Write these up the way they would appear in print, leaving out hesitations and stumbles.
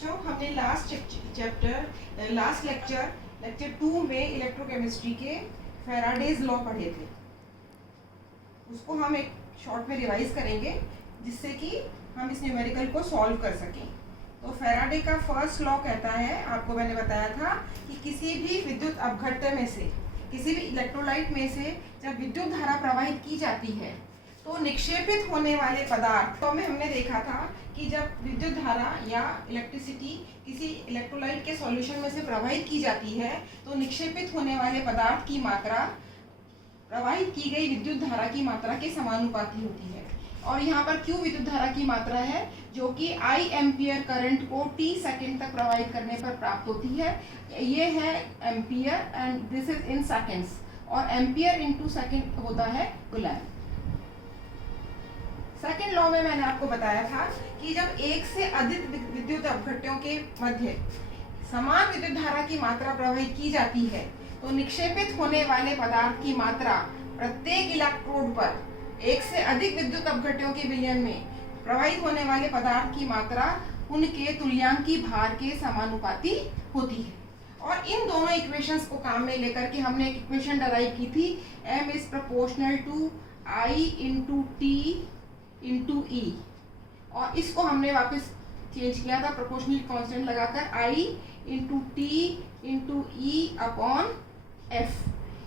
बच्चों, हमने last lecture 2 में इलेक्ट्रोकेमिस्ट्री के फैराडेज लॉ पढ़े थे। उसको हम एक शॉर्ट में रिवाइज करेंगे जिससे कि हम इस न्यूमेरिकल को सॉल्व कर सकें। तो फैराडे का फर्स्ट लॉ कहता है, आपको मैंने बताया था कि किसी भी विद्युत अपघट्य में से, किसी भी इलेक्ट्रोलाइट में से जब विद्युत धारा प्रवाहित की जाती है तो निक्षेपित होने वाले पदार्थ में हमने देखा था कि जब विद्युत धारा या इलेक्ट्रिसिटी किसी इलेक्ट्रोलाइट के सॉल्यूशन में से प्रवाहित की जाती है तो निक्षेपित होने वाले पदार्थ की मात्रा प्रवाहित की गई विद्युत धारा की मात्रा के समानुपाती होती है। और यहाँ पर Q विद्युत धारा की मात्रा है जो कि I एम्पियर करंट को t सेकेंड तक प्रवाहित करने पर प्राप्त होती है। ये है ampere and this is in seconds, और एम्पियर इंटू सेकेंड होता है कूलम्ब। सेकेंड लॉ में मैंने आपको बताया था कि जब एक से अधिक विद्युत अपघट्यों के मध्य समान विद्युत धारा की मात्रा प्रवाहित की जाती है तो निक्षेपित होने वाले पदार्थ की मात्रा प्रत्येक इलेक्ट्रोड पर एक से अधिक विद्युत अपघट्यों के विलयन में प्रवाहित होने वाले पदार्थ की मात्रा उनके तुल्यांकी भार के समानुपाती होती है। और इन दोनों इक्वेशंस को काम में लेकर के हमने एक इक्वेशन डराइव की थी, m is proportional to I into T into E, और इसको हमने वापस चेंज किया था प्रोपोर्शनल कांस्टेंट लगाकर I into T into E upon F.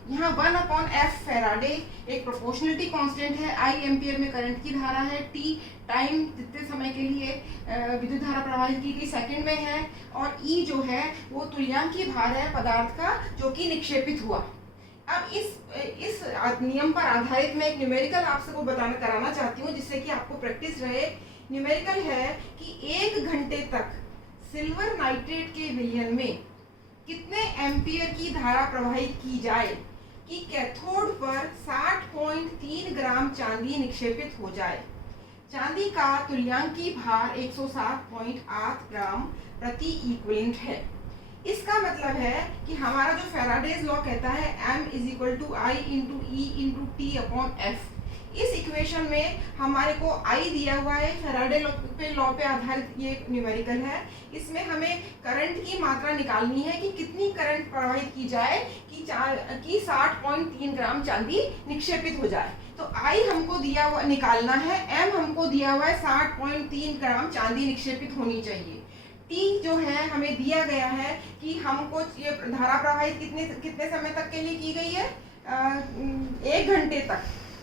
यहाँ 1/f फैराडे एक प्रोपोर्शनलिटी कांस्टेंट है, I एम्पियर में करंट की धारा है, t टाइम जितने समय के लिए विद्युत धारा प्रवाहित की गई सेकंड में है, और E जो है वो तुल्यांकी भार है पदार्थ का जो कि निक्षेपित हुआ। अब इस नियम पर आधारित मैं एक न्यूमेरिकल आपसे को कराना चाहती हूँ जिससे कि आपको प्रैक्टिस रहे। न्यूमेरिकल है कि 1 घंटे तक सिल्वर नाइट्रेट के विलयन में कितने एम्पियर की धारा प्रवाहित की जाए कि कैथोड पर 60.3 ग्राम चांदी निक्षेपित हो जाए। चांदी का तुल्यांकी भार 107.8 ग्राम प्रति इक्विवेलेंट है। इसका मतलब है कि हमारा जो फैराडेज लॉ कहता है m is equal to I into E into T upon F, इस इक्वेशन में हमारे को I दिया हुआ है, फैराडे लॉ पे आधारित ये न्यूमेरिकल है। इसमें हमें करंट की मात्रा निकालनी है कि कितनी करंट प्रवाहित की जाए कि 60.3 ग्राम चांदी निक्षेपित हो जाए। तो I हमको दिया हुआ निकालना है, m हमको दिया हुआ है 60.3 ग्राम चांदी निक्षेपित होनी चाहिए। T जो है हमें दिया गया है कि हमको ये धारा प्रवाहित कितने समय तक के लिए की गई है, 1 घंटे तक।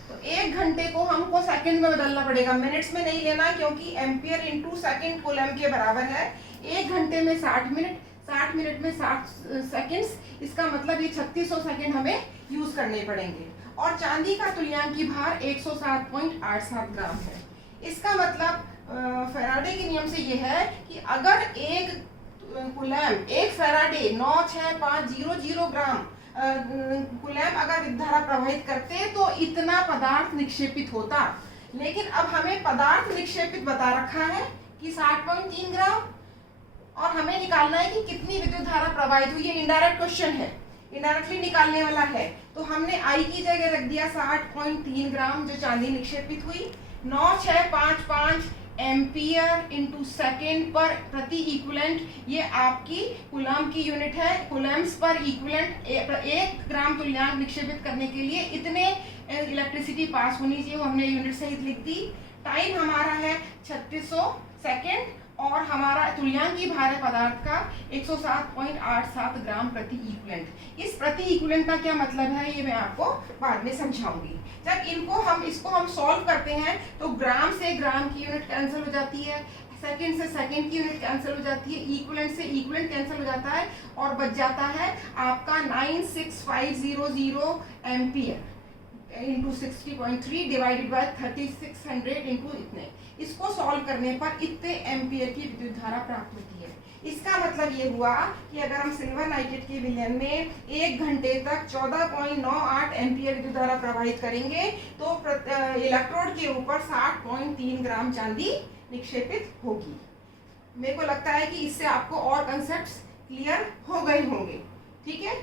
तो 1 घंटे को हमको सेकंड में बदलना पड़ेगा, मिनट्स में नहीं लेना, क्योंकि एम्पियर इंटू सेकेंड कूलम्ब के बराबर है। 1 घंटे में 60 मिनट, 60 मिनट में 60 सेकेंड्स, इसका मतलब ये 3600 सेकेंड हमें यूज करने पड़ेंगे। और चांदी का तुल्यांकी भार 107.87 ग्राम है। इसका मतलब फैराडे के नियम से ये है कि अगर एक कूलम्ब, एक फैराडे 96500 ग्राम कूलम्ब अगर विद्युत धारा प्रवाहित करते तो इतना पदार्थ निक्षेपित होता। लेकिन अब हमें पदार्थ निक्षेपित बता रखा है कि 60.3 ग्राम, और हमें निकालना है कि कितनी विद्युत धारा प्रवाहित हुई। ये इनडायरेक्ट क्वेश्चन है, इनडायरेक्टली निकालने वाला है। तो हमने I की जगह रख दिया 60.3 ग्राम जो चांदी निक्षेपित हुई। 9655 एम्पियर इंटू सेकेंड पर प्रति इक्विवेलेंट, ये आपकी कूलम्ब की यूनिट है। कूलम्ब्स पर इक्विवेलेंट 1 ग्राम तुल्यांक निक्षेपित करने के लिए इतने इलेक्ट्रिसिटी पास होनी चाहिए, वो हमने यूनिट सहित लिख दी। टाइम हमारा है 3600 सेकेंड, और हमारा तुल्यांकी भार है पदार्थ का 107.87 ग्राम प्रति इक्विवेलेंट। इस प्रति इक्विवेलेंट का क्या मतलब है ये मैं आपको बाद में समझाऊंगी। जब इसको हम सॉल्व करते हैं तो ग्राम से ग्राम की यूनिट कैंसिल हो जाती है, सेकंड से सेकंड की यूनिट कैंसिल हो जाती है, इक्विवेलेंट से इक्विवेलेंट कैंसिल हो जाता है, और बच जाता है आपका 96500 ampere into 60.3 divided by 3600 into इतने। इसको सॉल्व करने पर इतने एम्पियर की विद्युत धारा प्राप्त होती है। इसका मतलब ये हुआ कि अगर हम सिल्वर नाइट्रेट के विलयन में 1 घंटे तक 14.98 एम्पियर विद्युत धारा प्रवाहित करेंगे तो इलेक्ट्रोड के ऊपर 60.3 ग्राम चांदी निक्षेपित होगी। मेरे को लगता है कि इससे आपको और कंसेप्ट्स क्लियर हो गए होंगे। ठीक है,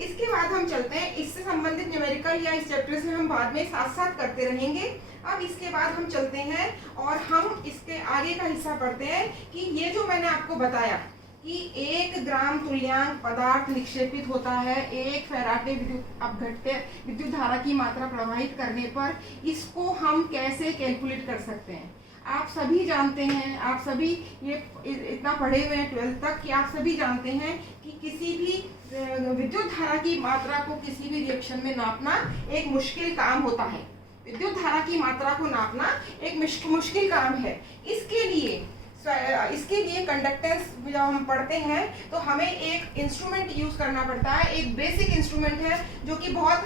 इसके बाद हम चलते हैं, इससे संबंधित न्यूमेरिकल या इस चैप्टर से हम बाद में साथ साथ करते रहेंगे। अब इसके बाद हम चलते हैं और हम इसके आगे का हिस्सा पढ़ते हैं कि ये जो मैंने आपको बताया कि 1 ग्राम तुल्यांक पदार्थ निक्षेपित होता है 1 फैराडे विद्युत अपघट्य विद्युत धारा की मात्रा प्रवाहित करने पर, इसको हम कैसे कैलकुलेट कर सकते हैं। आप सभी जानते हैं, आप सभी ये इतना पढ़े हुए हैं 12th तक कि आप सभी जानते हैं कि किसी भी विद्युत धारा की मात्रा को किसी भी रिएक्शन में नापना एक मुश्किल काम होता है। विद्युत धारा की मात्रा को नापना एक मुश्किल काम है। इसके लिए कंडक्टेंस जब हम पढ़ते हैं तो हमें एक इंस्ट्रूमेंट यूज करना पड़ता है, एक बेसिक इंस्ट्रूमेंट है जो कि बहुत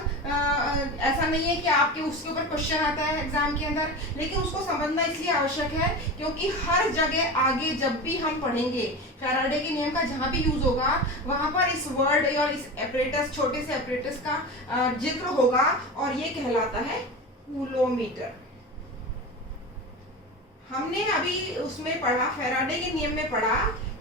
ऐसा नहीं है कि आपके उसके ऊपर क्वेश्चन आता है एग्जाम के अंदर, लेकिन उसको समझना इसलिए आवश्यक है क्योंकि हर जगह आगे जब भी हम पढ़ेंगे फैराडे के नियम का जहाँ भी यूज होगा वहां पर इस वर्ड और इस एपरेटस, छोटे से एपरेटस का जिक्र होगा और ये कहलाता है कूलोमीटर। हमने अभी उसमें पढ़ा, फैराडे के नियम में पढ़ा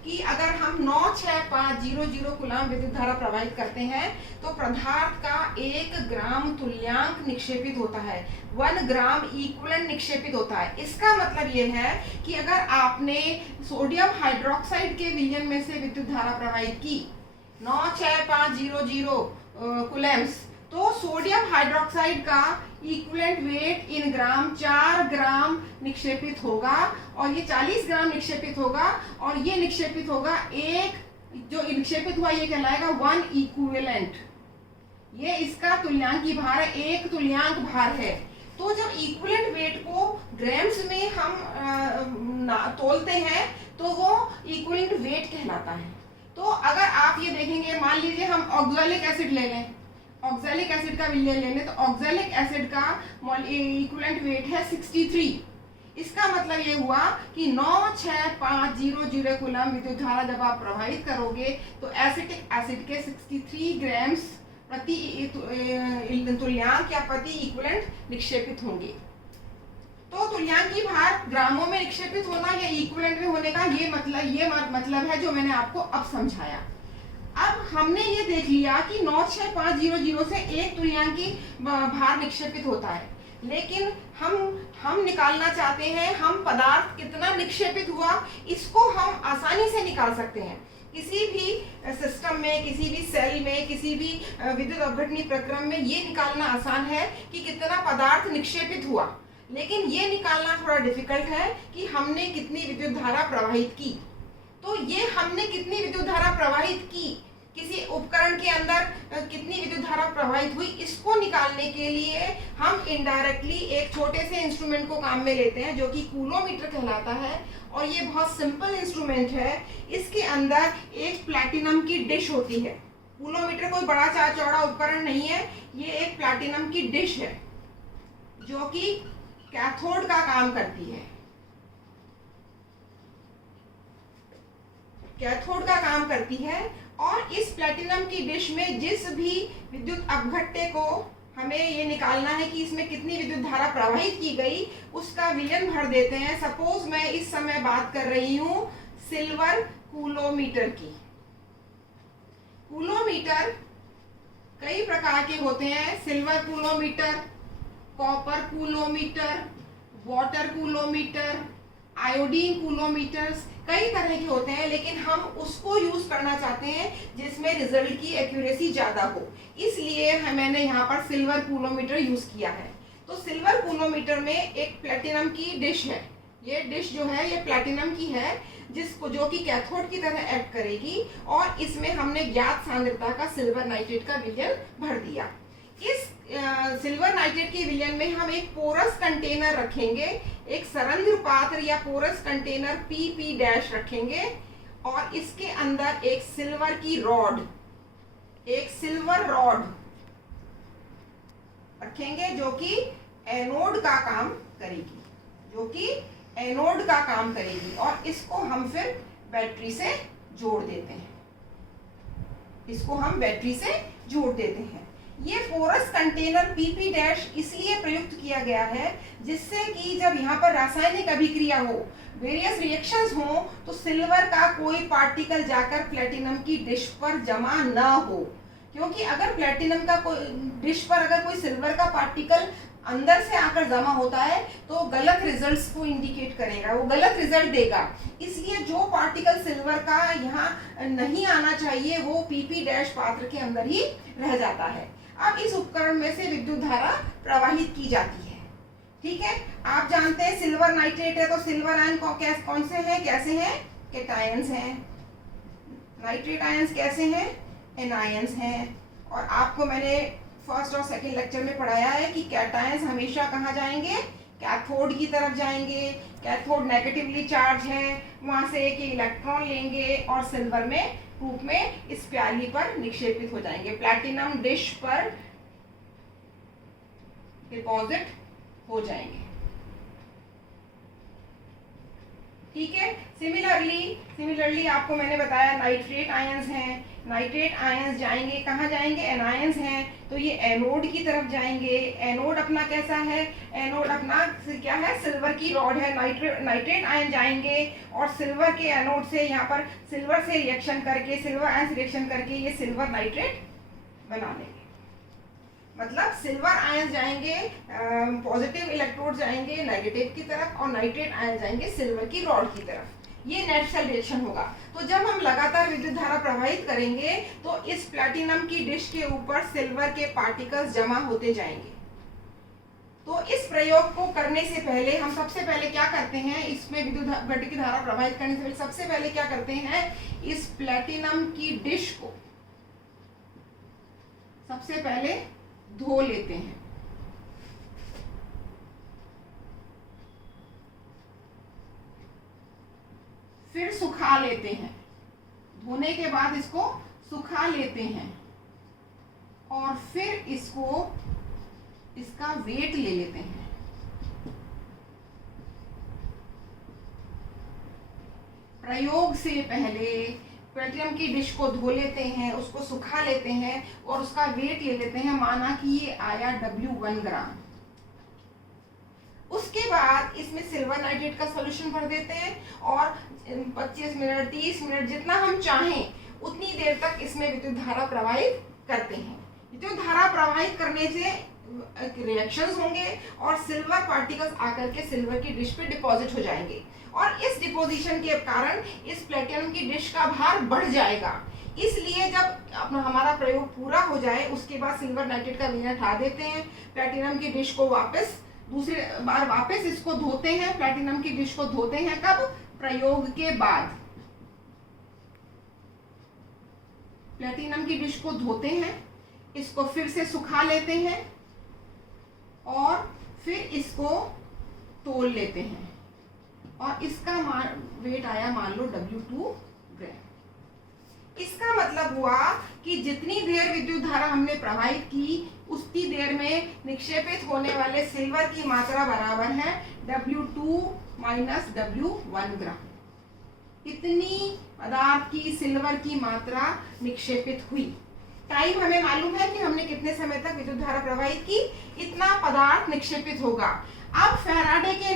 कि अगर हम 96500 कूलम विद्युत धारा प्रवाहित करते हैं तो पदार्थ का 1 ग्राम तुल्यांक निक्षेपित होता है, 1 ग्राम इक्विवेलेंट निक्षेपित होता है। इसका मतलब ये है कि अगर आपने सोडियम हाइड्रोक्साइड के विलयन में से विद्युत धारा प्रवाहित की 96500 कूलम्स, तो सोडियम हाइड्रोक्साइड का इक्विवेलेंट वेट इन ग्राम 4 ग्राम निक्षेपित होगा और ये 40 ग्राम निक्षेपित होगा और ये निक्षेपित होगा जो निक्षेपित हुआ ये कहलाएगा 1 इक्विवेलेंट। ये इसका तुल्यांकी भार है, 1 तुल्यांक भार है। तो जब इक्विवेलेंट वेट को ग्राम्स में हम तोलते हैं तो वो इक्विवेलेंट वेट कहलाता है। तो अगर आप ये देखेंगे, मान लीजिए हम ऑक्सैलिक एसिड ले लें, ऑक्सैलिक एसिड का विलयन लेने तो ऑक्सैलिक एसिड का इक्विवेलेंट वेट है 63। इसका मतलब ये हुआ कि 96500 कूलम विद्युत धारा जब आप प्रवाहित करोगे तो एसिटिक एसिड के 63 ग्राम्स प्रति तुल्यांक या प्रति इक्विवेलेंट निक्षेपित होंगे। तो तुल्यांकी भार ग्रामों में निक्षेपित होना या इक्विवेलेंट में होने का ये मतलब है जो मैंने आपको अब समझाया। अब हमने ये देख लिया कि 96500 से 1 तुल्यांकी भार निक्षेपित होता है, लेकिन हम निकालना चाहते हैं हम पदार्थ कितना निक्षेपित हुआ, इसको हम आसानी से निकाल सकते हैं। किसी भी सिस्टम में, किसी भी सेल में, किसी भी विद्युत अपघटनी प्रक्रम में ये निकालना आसान है कि कितना पदार्थ निक्षेपित हुआ, लेकिन ये निकालना थोड़ा डिफिकल्ट है कि हमने कितनी विद्युत धारा प्रवाहित की। तो ये हमने कितनी विद्युत धारा प्रवाहित की, किसी उपकरण के अंदर कितनी विद्युत धारा प्रवाहित हुई, इसको निकालने के लिए हम इनडायरेक्टली एक छोटे से इंस्ट्रूमेंट को काम में लेते हैं जो कि कूलोमीटर कहलाता है। और ये बहुत सिंपल इंस्ट्रूमेंट है। इसके अंदर एक प्लैटिनम की डिश होती है। कूलोमीटर कोई बड़ा चौड़ा उपकरण नहीं है, ये एक प्लैटिनम की डिश है जो कि कैथोड का काम करती है, कैथोड का काम करती है। और इस प्लैटिनम की डिश में जिस भी विद्युत अपघट्य को हमें ये निकालना है कि इसमें कितनी विद्युत धारा प्रवाहित की गई, उसका विलयन भर देते हैं। सपोज मैं इस समय बात कर रही हूं सिल्वर कूलोमीटर की। कूलोमीटर कई प्रकार के होते हैं, सिल्वर कूलोमीटर, कॉपर कूलोमीटर, वाटर कूलोमीटर, आयोडीन कूलोमीटर्स, कई तरह के होते हैं, लेकिन हम उसको यूज करना चाहते हैं जिसमें रिजल्ट की एक्यूरेसी ज्यादा हो, इसलिए मैंने यहाँ पर सिल्वर कूलोमीटर यूज किया है। तो सिल्वर कूलोमीटर में एक प्लैटिनम की डिश है। ये डिश जो है ये प्लैटिनम की है जो कि कैथोड की तरह एक्ट करेगी और इसमें हमने ज्ञात सांद्रता का सिल्वर नाइट्रेट का विलयन भर दिया। इस सिल्वर नाइट्रेट के विलयन में हम एक पोरस कंटेनर रखेंगे, एक सरंध्र पात्र या पोरस कंटेनर PP डैश रखेंगे और इसके अंदर एक सिल्वर की रॉड, एक सिल्वर रॉड रखेंगे जो कि एनोड का काम करेगी, जो कि एनोड का काम करेगी। और इसको हम फिर बैटरी से जोड़ देते हैं, इसको हम बैटरी से जोड़ देते हैं। ये पोरस कंटेनर PP डैश इसलिए प्रयुक्त किया गया है जिससे कि जब यहाँ पर रासायनिक अभिक्रिया हो, वेरियस रिएक्शंस हो, तो सिल्वर का कोई पार्टिकल जाकर प्लैटिनम की डिश पर जमा ना हो। क्योंकि अगर प्लेटिनम का कोई डिश पर अगर कोई सिल्वर का पार्टिकल अंदर से आकर जमा होता है तो गलत रिजल्ट्स को इंडिकेट करेगा, वो गलत रिजल्ट देगा। इसलिए जो पार्टिकल सिल्वर का यहाँ नहीं आना चाहिए वो पीपी डैश पात्र के अंदर ही रह जाता है। अब इस उपकरण में से विद्युत धारा प्रवाहित की जाती है। ठीक है, आप जानते हैं सिल्वर नाइट्रेट है तो सिल्वर आयन कौन से हैं, कैसे हैं, कैटायंस हैं। नाइट्रेट आयंस कैसे हैं, एनायंस हैं। और आपको मैंने फर्स्ट और सेकंड लेक्चर में पढ़ाया है कि कैटायंस हमेशा कहाँ जाएंगे, कैथोड की तरफ जाएंगे। कैथोड नेगेटिवली चार्ज है, वहां से एक इलेक्ट्रॉन लेंगे और सिल्वर में रूप में इस प्याली पर निक्षेपित हो जाएंगे, प्लैटिनम डिश पर डिपॉजिट हो जाएंगे। ठीक है, सिमिलरली आपको मैंने बताया नाइट्रेट आयंस हैं। नाइट्रेट आयंस जाएंगे कहाँ जाएंगे, एनायंस हैं, तो ये एनोड की तरफ जाएंगे। एनोड अपना कैसा है, एनोड अपना क्या है, सिल्वर की रॉड है। नाइट्रेट आयन जाएंगे और सिल्वर के एनोड से यहाँ पर सिल्वर से रिएक्शन करके, सिल्वर आयन से रिएक्शन करके ये सिल्वर नाइट्रेट बना लेंगे। मतलब सिल्वर आयन जाएंगे, पॉजिटिव इलेक्ट्रोड जाएंगे नेगेटिव की तरफ और नाइट्रेट आयन जाएंगे सिल्वर की रॉड की तरफ। ये नेट सेल रिएक्शन होगा। तो जब हम लगातार विद्युत धारा प्रवाहित करेंगे तो इस प्लैटिनम की डिश के ऊपर सिल्वर के पार्टिकल्स जमा होते जाएंगे। तो इस प्रयोग को करने से पहले हम सबसे पहले क्या करते हैं, इसमें विद्युत की धारा प्रवाहित करने से पहले सबसे पहले क्या करते हैं, इस प्लैटिनम की डिश को सबसे पहले धो लेते हैं। फिर सुखा लेते हैं। धोने के बाद इसको सुखा लेते हैं और फिर इसका वेट ले लेते हैं। प्रयोग से पहले प्लैटिनम की डिश को धो लेते हैं, उसको सुखा लेते हैं और उसका वेट ले लेते हैं। माना कि ये आया W1 ग्राम। उसके बाद इसमें सिल्वर नाइट्रेट का सॉल्यूशन भर देते हैं और 25 मिनट 30 मिनट जितना हम चाहें उतनी देर तक इसमें विद्युत धारा प्रवाहित करते हैं। विद्युत धारा प्रवाहित करने से रिएक्शंस होंगे और सिल्वर पार्टिकल्स आकर के सिल्वर की डिश पे डिपॉजिट हो जाएंगे और इस डिपोजिशन के कारण इस प्लैटिनम की डिश का भार बढ़ जाएगा। इसलिए जब हमारा प्रयोग पूरा हो जाए उसके बाद सिल्वर नाइट्रेट का वीना हटा देते हैं, प्लैटिनम की डिश को दूसरे बार वापस इसको धोते हैं। प्लैटिनम की डिश को धोते हैं कब, प्रयोग के बाद। प्लैटिनम की डिश को धोते हैं, इसको फिर से सुखा लेते हैं और फिर इसको तोल लेते हैं और इसका वेट आया मान लो W2 ग्राम। इसका मतलब हुआ कि जितनी देर विद्युत धारा हमने प्रवाहित की उतनी देर में निक्षेपित होने वाले सिल्वर की मात्रा बराबर है W2 माइनस W1 ग्राम। इतनी पदार्थ की सिल्वर की मात्रा निक्षेपित हुई। टाइम हमें मालूम है कि हमने कितने समय तक विद्युत धारा प्रवाहित की, इतना पदार्थ निक्षेपित होगा। अब फैराडे के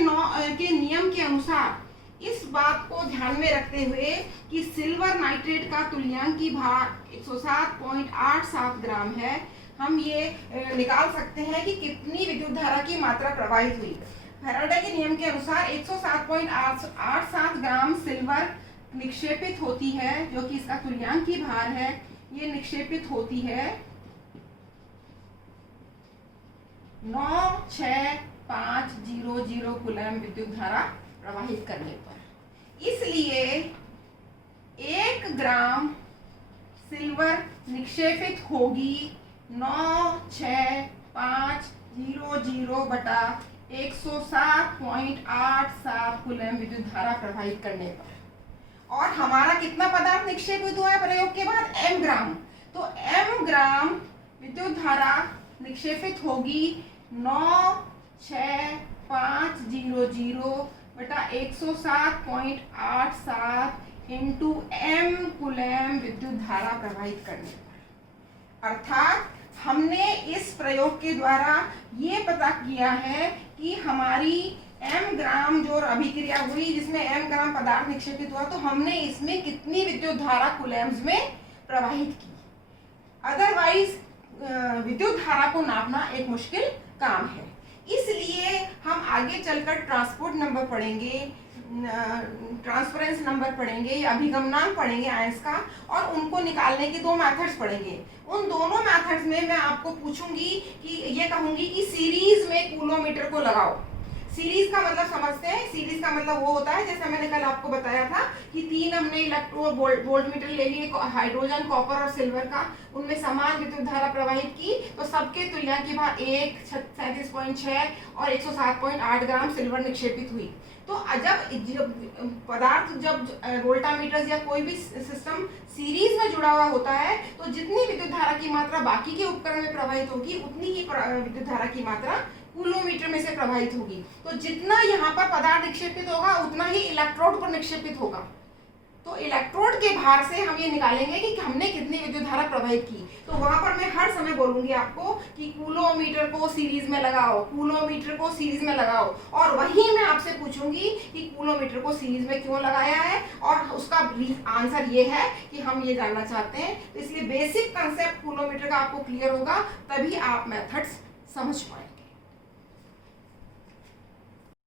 नियम के अनुसार इस बात को ध्यान में रखते हुए कि सिल्वर नाइट्रेट का तुल्यांकी भार 107.87 ग्राम है, हम ये निकाल सकते हैं कि कितनी विद्युत धारा की मात्रा प्रवाहित हुई। फैराडे के नियम के अनुसार 107.87 ग्राम सिल्वर निक्षेपित होती है, जो कि इसका तुल्यांकी भार है। ये निक्षेपित होती है 96500 कूलम विद्युत धारा प्रवाहित करने पर। इसलिए 1 ग्राम सिल्वर निक्षेपित होगी 96500 बटा 107.87 कूलम विद्युत धारा प्रवाहित करने पर। और हमारा कितना पदार्थ निक्षेपित हुआ है प्रयोग के बाद, m ग्राम। तो m ग्राम विद्युत धारा निक्षेपित होगी 96500 बटा 107.87 इंटू m कूलम विद्युत धारा प्रवाहित करने पर। अर्थात हमने इस प्रयोग के द्वारा ये पता किया है कि हमारी m ग्राम जो अभिक्रिया हुई जिसमें m ग्राम पदार्थ निक्षेपित हुआ, तो हमने इसमें कितनी विद्युत धारा कूलम्स में प्रवाहित की। अदरवाइज विद्युत धारा को नापना एक मुश्किल काम है। इसलिए हम आगे चलकर ट्रांसपोर्ट नंबर पढ़ेंगे, ट्रांसफरेंस नंबर पढ़ेंगे या अभिगमनांक पढ़ेंगे आयंस का, और उनको निकालने के दो मेथड्स पढ़ेंगे। उन दोनों मेथड्स में मैं आपको पूछूंगी कि ये कहूंगी कि सीरीज में कूलोमीटर को लगाओ। सीरीज का मतलब समझते हैं, सीरीज का मतलब वो होता है जैसे मैंने कल आपको बताया था कि 3 हमने इलेक्ट्रो वोल्ट मीटर ले लिए, हाइड्रोजन, कॉपर और सिल्वर का, उनमें समान विद्युत धारा प्रवाहित की तो सबके तुल्यांक की भार 1, 37.6 और 107.8 ग्राम सिल्वर निक्षेपित हुई। तो जब पदार्थ जब वोल्टामीटर या कोई भी सिस्टम सीरीज में जुड़ा हुआ होता है तो जितनी विद्युत धारा की मात्रा बाकी के उपकरण में प्रवाहित होगी उतनी ही विद्युत धारा की मात्रा कूलोमीटर में से प्रवाहित होगी। तो जितना यहाँ पर पदार्थ निक्षेपित होगा उतना ही इलेक्ट्रोड पर निक्षेपित होगा। तो इलेक्ट्रोड के भार से हम ये निकालेंगे कि हमने कितनी विद्युत धारा प्रवाहित की। तो वहां पर मैं हर समय बोलूंगी आपको कि कूलोमीटर को सीरीज में लगाओ, कूलोमीटर को सीरीज में लगाओ, और वही मैं आपसे पूछूंगी कि कूलोमीटर को सीरीज में क्यों लगाया है, और उसका आंसर ये है कि हम ये जानना चाहते हैं। तो इसलिए बेसिक कंसेप्ट कूलोमीटर का आपको क्लियर होगा, तभी आप मेथड्स समझ पाएंगे।